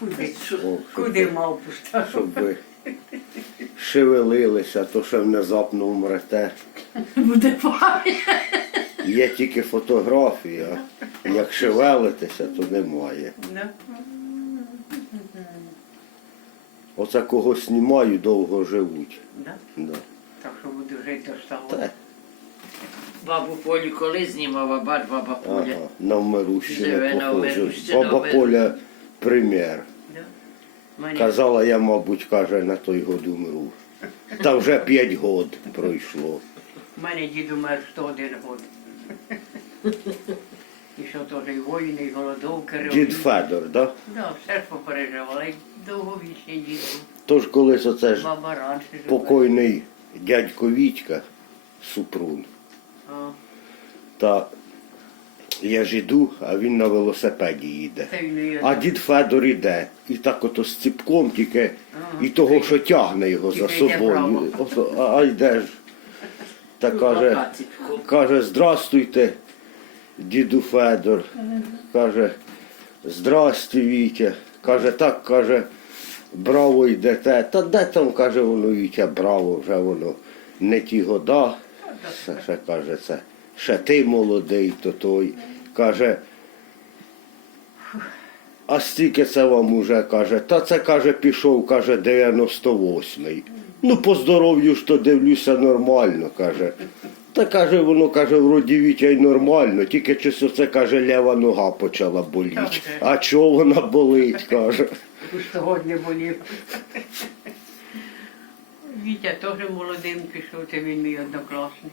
Куди? Куди мав пуста? щоб ви шевелилися, то ще внезапно умрете. Буде пам'ять. Є тільки фотографія. Як шевелитися, то немає. Оце кого знімаю, довго живуть. Да. Да. Так що буду жити до столу. Бабу Полю коли знімав, а бач баба Поля. ага, на вмирущу Живе не похоже. Баба. Поля примір. Казала, я, мабуть, каже, на той год умру. Та вже п'ять год пройшло. У мене дід умер 101 год. І що теж і воїни, і голодовки робив. Дід Федор, да? Да, все ж попереживала. І довговічний дід. Тож колись оце ж Баба раніше жила. покойний дядько Вітька Супрун. А, Та я ж іду, а він на велосипеді їде. А дід Федор іде. І так ото з ціпком тільки, і того, що тягне його за собою. а, йде ж. Та каже, каже, здрастуйте, діду Федор. Каже, здрасте, Вітя. Каже, так, каже, браво йдете. Та де там, каже, воно Вітя, браво, вже воно не ті года. Ще, ще каже, це ще ти молодий, то той. Каже, а стільки це вам уже каже, та це каже, пішов, каже, 98-й. Ну, по здоров'ю ж то дивлюся нормально, каже. Та каже, воно каже, вроді Вітя й нормально, тільки чисто це каже, лєва нога почала боліти. А чого вона болить, каже. Сьогодні болів. Вітя теж молодим пішов, це він мій однокласник.